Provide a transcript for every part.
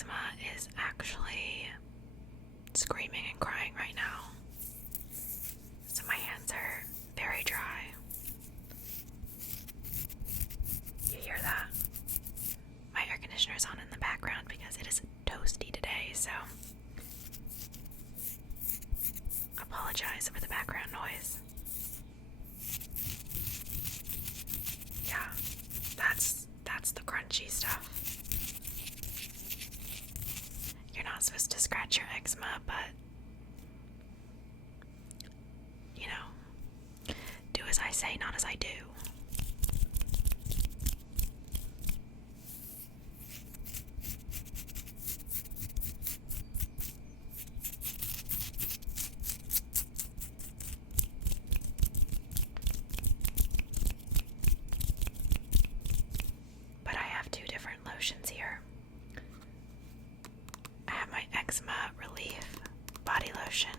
eczema is actually screaming and crying right now. So my hands are very dry. You hear that? My air conditioner is on in the background because it is toasty today, so apologize for the background noise. Yeah, that's the crunchy stuff. You're not supposed to scratch your eczema, but you know, do as I say, not as I do. But I have two different lotions here. I have my eczema relief body lotion.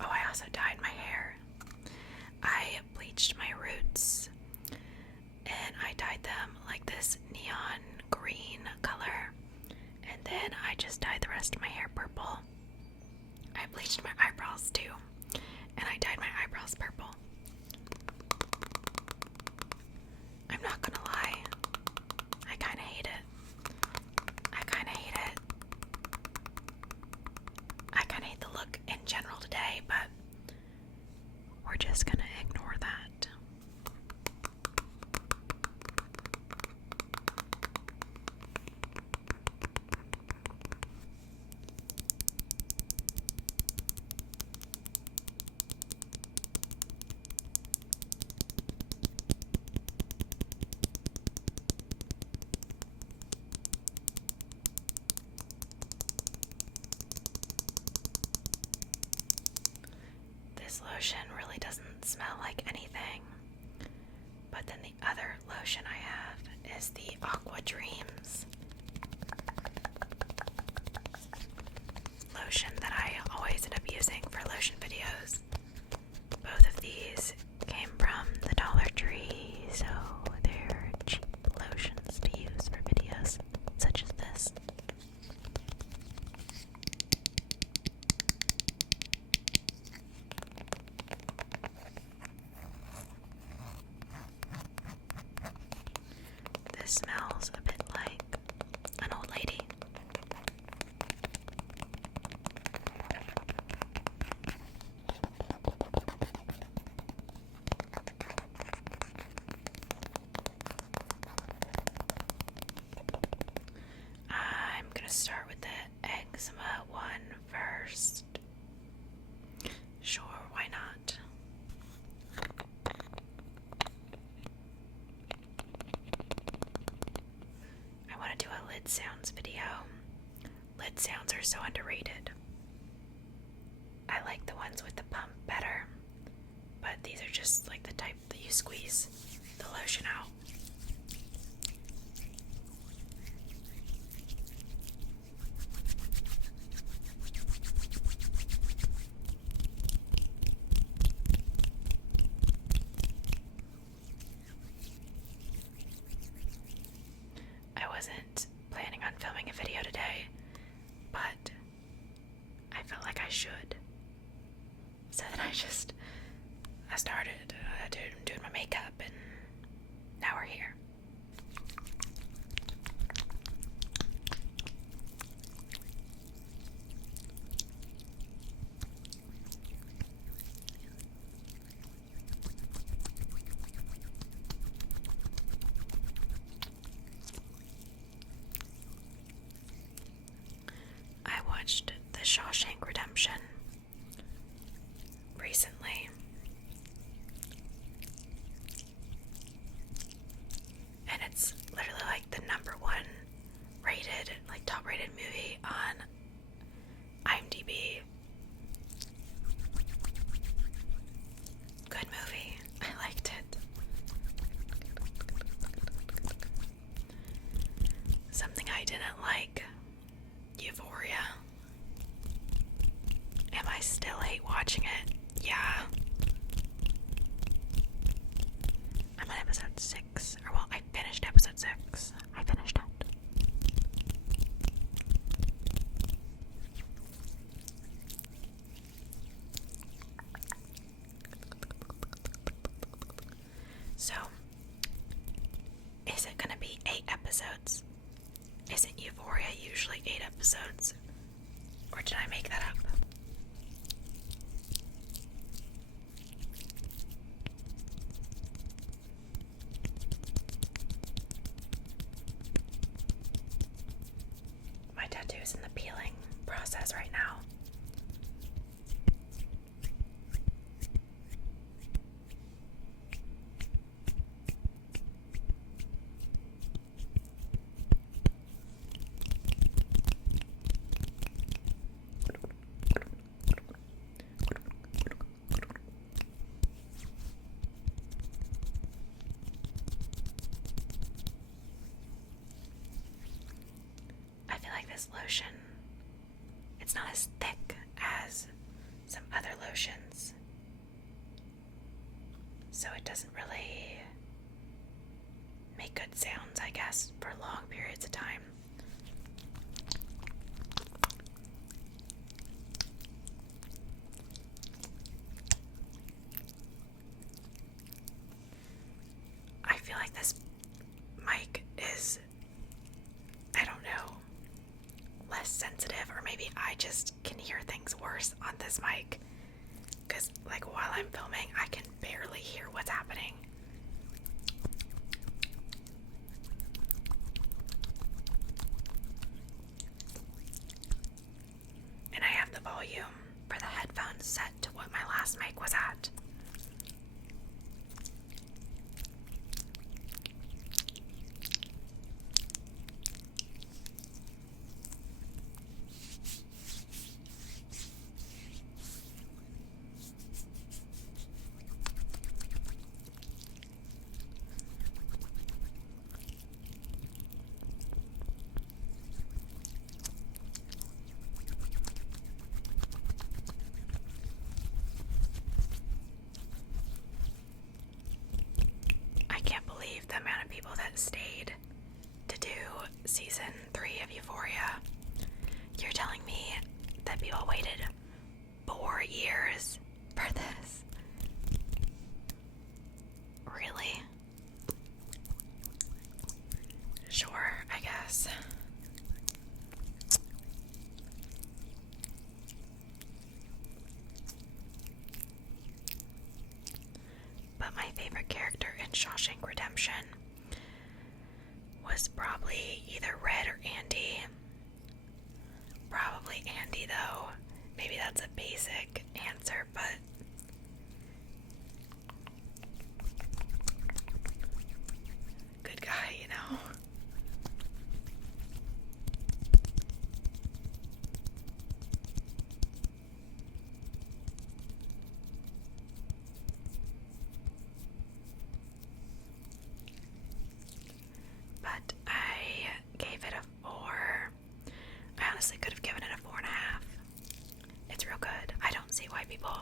Oh, I also dyed my hair. I bleached my roots and I dyed them like this neon green color, and then I just dyed the rest of my hair purple. I bleached my eyebrows too, and I dyed my eyebrows purple. I'm not gonna lie, I kinda hate it. I kinda hate the look in general today, but we're just gonna ignore that. This lotion really doesn't smell like anything, but then the other lotion I have is the Aqua Dreams lotion that I always end up using for lotion videos. Both of these came from the Dollar Tree, so they're cheap lotions to use for videos such as this. This smells a bit like an old lady. I'm gonna start with the eczema one first. Sure, why not? I want to do a lid sounds video. Lid sounds are so underrated. I like the ones with the pump better, but these are just like the type that you squeeze the lotion out. I wasn't planning on filming a video today, but I felt like I should. So then I started doing my makeup, and now we're here. I watched The Shawshank Redemption recently, and it's literally like the #1 rated, like top rated movie on IMDb. Good movie. I liked it. Something I didn't like, Euphoria. Am I still hate watching it? Yeah. So, is it gonna be 8 episodes? Isn't Euphoria usually 8 episodes? Or did I make that up? My tattoo is in the peeling process right now. I feel like this lotion, it's not as thick as some other lotions, so it doesn't really make good sounds, I guess, for long periods of time. I feel like this mic is, I don't know, less sensitive, or maybe I just can hear things worse on this mic, because like while I'm filming I can barely hear what's happening. And I have the volume for the headphones set to what my last mic was at. I can't believe the amount of people that stayed to do season 3 of Euphoria. You're telling me that people waited 4 years for this? Really? Sure, I guess. But my favorite character in Shawshank Redemption was probably either Red or Andy. Probably Andy, though. Maybe that's a basic answer, but good guy, you know? But I gave it a 4. I honestly could have given it a 4.5. It's real good. I don't see why people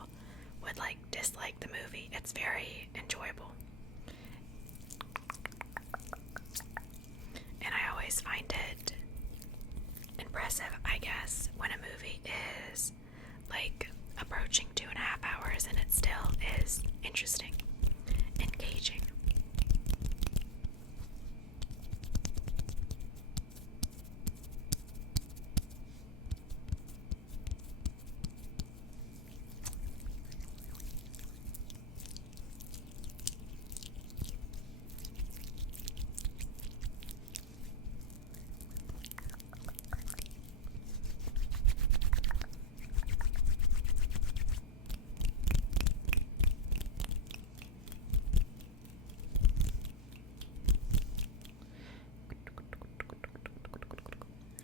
would like dislike the movie. It's very enjoyable. And I always find it impressive, I guess, when a movie is like approaching 2.5 hours and it still is interesting, engaging.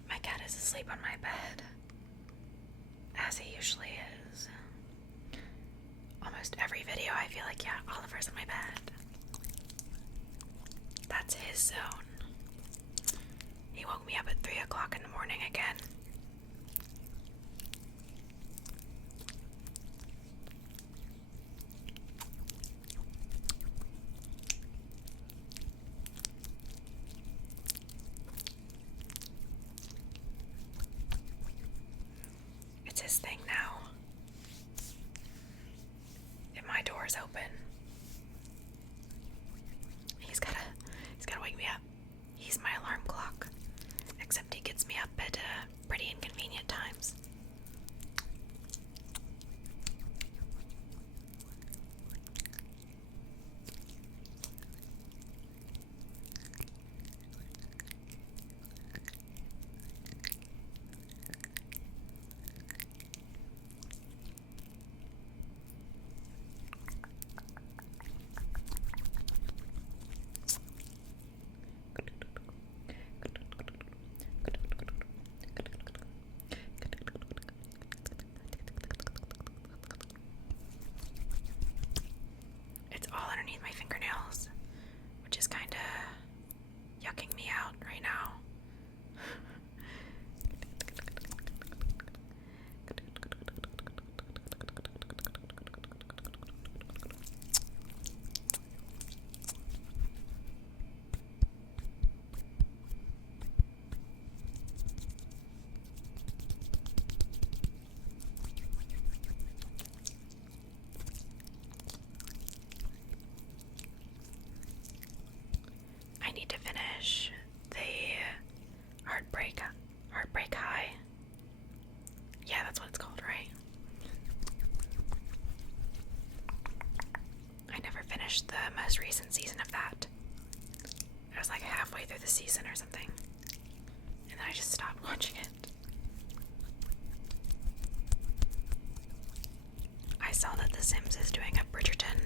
My cat is asleep on my bed, as he usually is. Almost every video I feel like, yeah, Oliver's on my bed. That's his zone. He woke me up at 3 o'clock in the morning again. It's his thing now. If my door is open, It's all underneath my fingernails, which is kind of yucking me out right now. I need to finish the Heartbreak High. Yeah, that's what it's called, right? I never finished the most recent season of that. I was like halfway through the season or something, and then I just stopped watching it. I saw that The Sims is doing a Bridgerton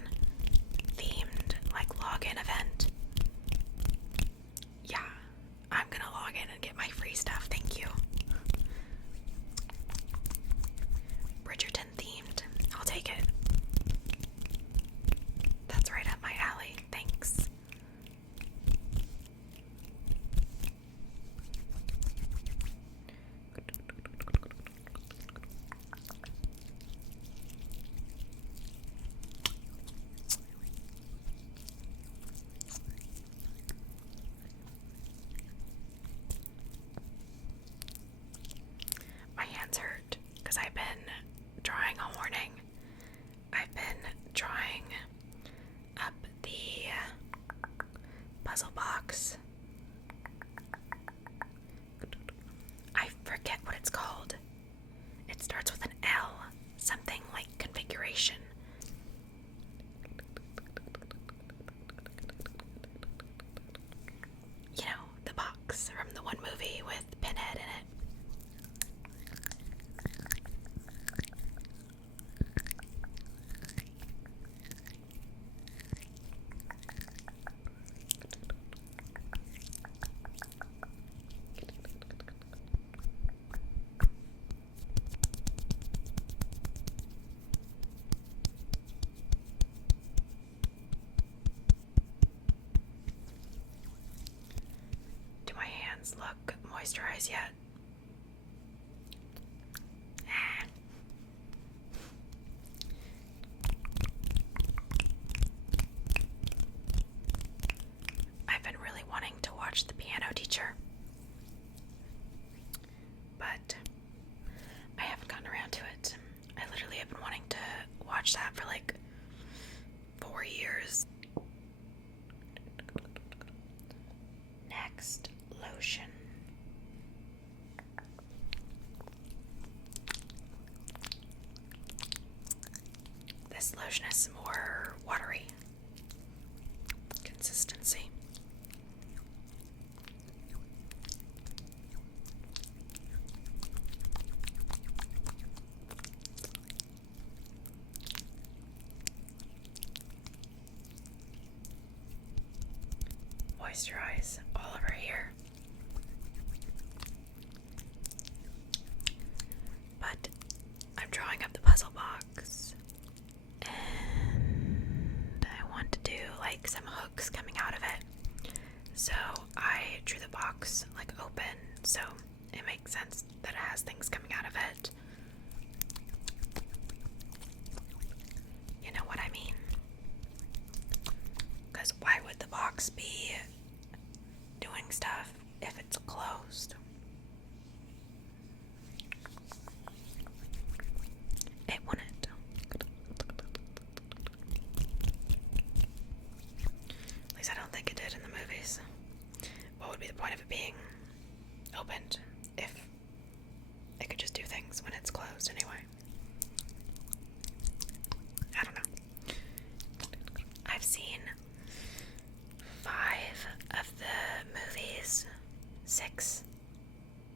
themed like login event. Yeah, I'm gonna log in and get my free stuff, thank you. Bridgerton themed, I'll take it. That's right up my alley, thanks. My hands hurt because I've been drawing all morning. I've been drawing up the puzzle box. I forget what it's called. It starts with an L, something like configuration. You know, the box from the one movie with Pinhead in it. Do my hands look moisturized yet? I've been really wanting to watch The Piano Teacher, but I haven't gotten around to it. I literally have been wanting to watch that for like 4 years. Next, Lotion. This lotion is more watery consistency. Moisturize all over here. But I'm drawing up the puzzle box, and I want to do like some hooks coming out of it. So I drew the box like open, so it makes sense that it has things coming out of it. You know what I mean? Because why would the box be doing stuff if it's closed? It wouldn't. At least I don't think it did in the movies. What would be the point of it being opened if it could just do things when it's closed anyway? I don't know. I've seen 5 of the movies. 6.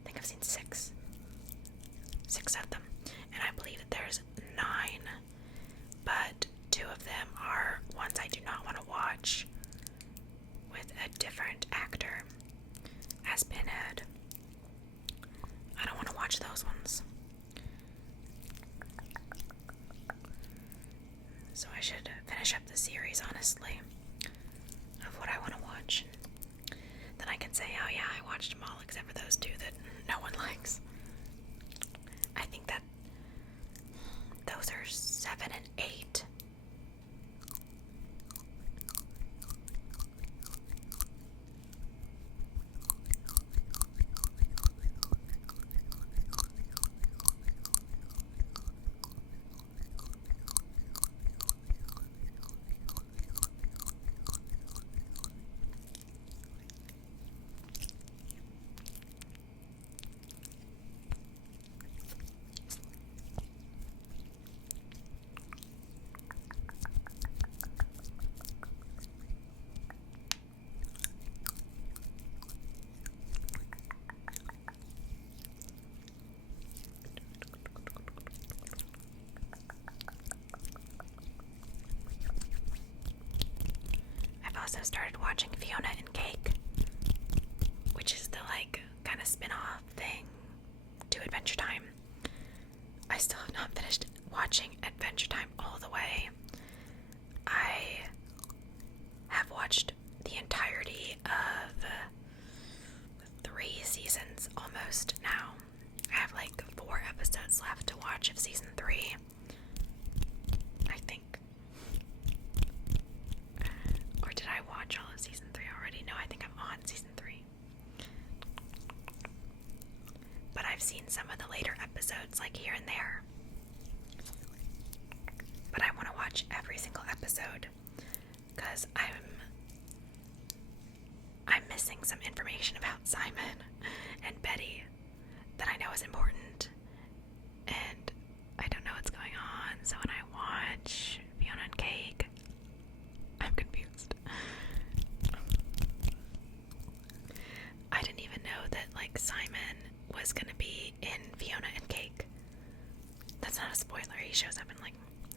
I think I've seen 6. 6 of them. And I believe that there's 9. But 2 of them are ones I do not want to watch with a different actor as Pinhead. So I should finish up the series, honestly, of what I want to watch. Then I can say, oh yeah, I watched them all except for those two that no one likes. I think that those are 7 and 8. I've also started watching Fiona and Cake, which is the kind of spin-off thing to Adventure Time. I still have not finished watching Adventure Time all the way. I have watched the entirety of 3 seasons almost now. I have 4 episodes left to watch of season 3. I think. Or did I watch all of season 3 already? No, I think I'm on season 3. But I've seen some of the later episodes, here and there. But I want to watch every single episode, because I'm missing some information about Simon and Betty that I know is important, and I don't know what's going on, so when I watch Fiona and Cake, I'm confused. I didn't even know that, Simon was gonna be in Fiona and Cake. That's not a spoiler, he shows up in,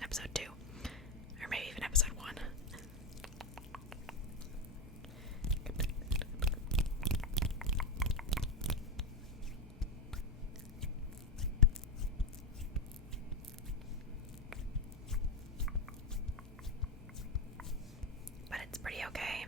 episode 2, or maybe even episode 1. But it's pretty okay.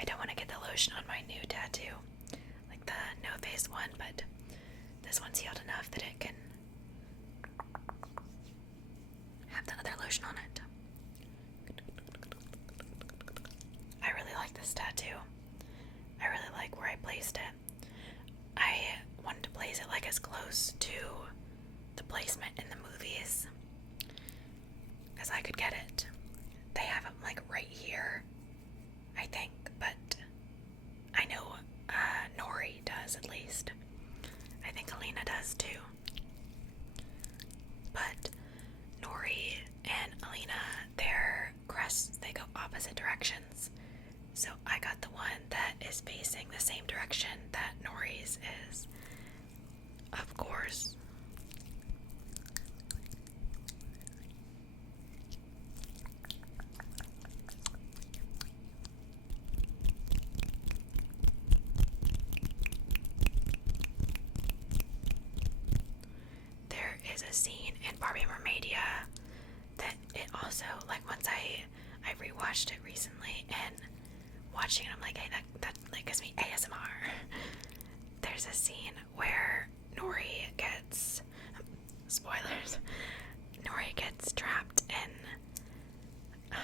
I don't want to get the lotion on my new tattoo, the no-face one, but this one's healed enough that it can have the other lotion on it. I really like this tattoo. I really like where I placed it. I wanted to place it as close to the placement in the movies as I could get it. They have them right here, I think, but I know Nori does, at least. I think Alina does too. But Nori and Alina, their crests, they go opposite directions. So I got the one that is facing the same direction that Nori's is. Of course. There is a scene in Barbie Mermaidia that it also, once I rewatched it recently, and watching it, I'm hey, that gives me ASMR. There's a scene where Nori gets, spoilers, Nori gets trapped in,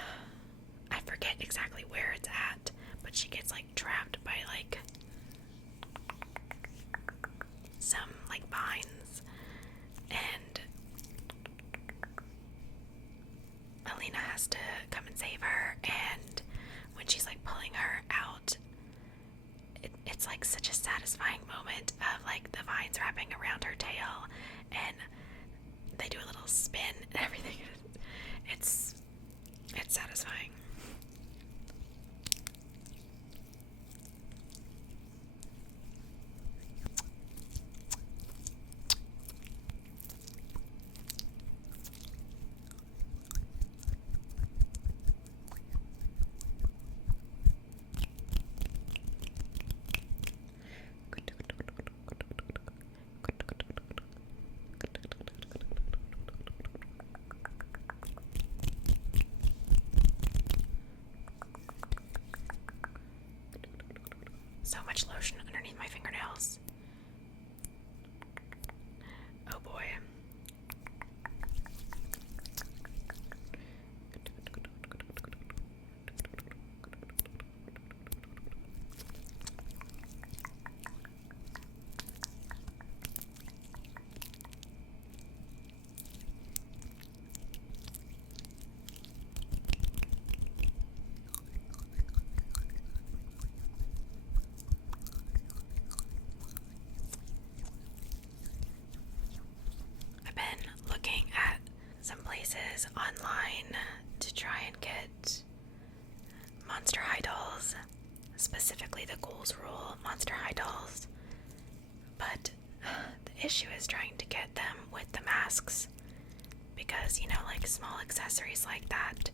I forget exactly where it's at, but she gets trapped by some vines, and has to come and save her, and when she's like pulling her out, it's like such a satisfying moment of like the vines wrapping around her tail, and they do a little spin and everything. It's satisfying. So much lotion underneath my fingernails. Oh boy. Looking at some places online to try and get Monster High dolls, specifically the Ghouls Rule Monster High dolls, but the issue is trying to get them with the masks, because, you know, like small accessories like that,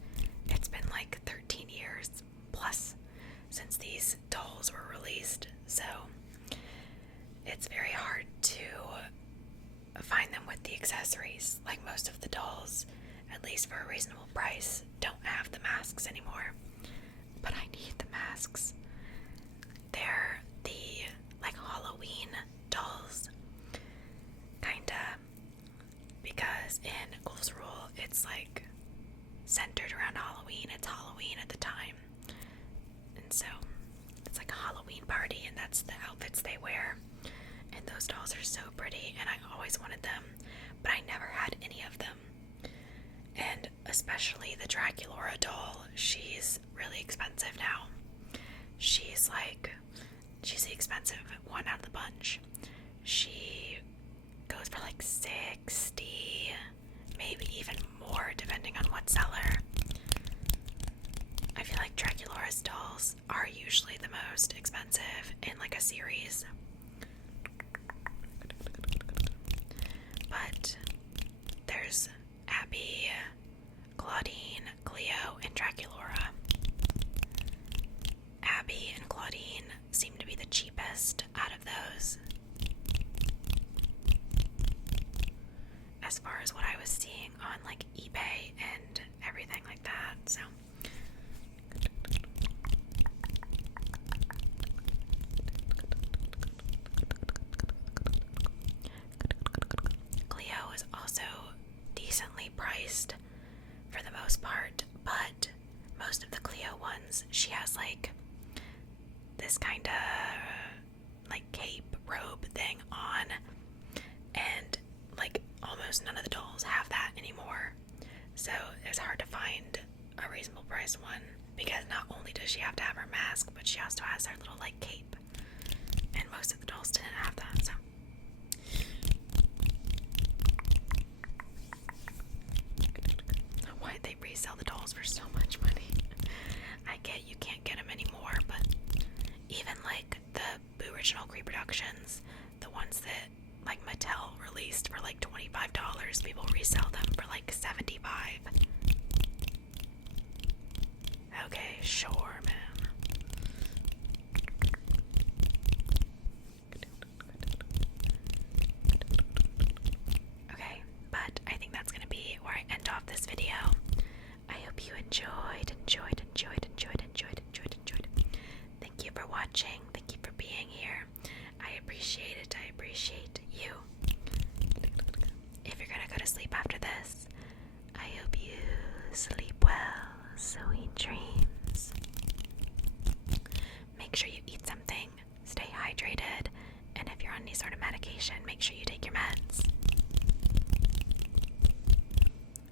it's been like 13 years plus since these dolls were released, so it's very hard to find them with the accessories. Like most of the dolls, at least for a reasonable price, don't have the masks anymore. But I need the masks. They're the like Halloween dolls, kinda, because in Ghouls Rule it's like centered around Halloween. It's Halloween at the time, and so it's like a Halloween party, and that's the outfits they wear. And those dolls are so pretty, and I always wanted them, but I never had any of them. And especially the Draculaura doll, she's really expensive now. She's the expensive one out of the bunch. She goes for like 60, maybe even more, depending on what seller. I feel like Draculaura's dolls are usually the most expensive in like a series. But there's Abby, Claudine, Cleo, and Draculaura. Abby and Claudine seem to be the cheapest out of those, as far as what I was seeing on like eBay and everything like that. So Cleo is also decently priced for the most part, but most of the Cleo ones, she has like this kind of like cape robe thing on, and like almost none of the dolls have that anymore. So it's hard to find a reasonable priced one, because not only does she have to have her mask, but she also has her little like cape, and most of the dolls didn't have that. So why they resell the dolls for so much money? I get you can't get them anymore, but even like the original reproductions, the ones that like Mattel released for like $25, people resell them for like $75. Okay, sure, man. Okay, but I think that's gonna be where I end off this video. I hope you enjoyed. Thank you for watching. Thank you for being here. I appreciate it. I appreciate you. If you're gonna go to sleep after this, I hope you sleep well. Sweet dreams. Make sure you eat something. Stay hydrated. And if you're on any sort of medication, make sure you take your meds.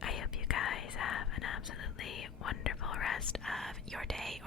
I hope you guys have an absolutely rest of your day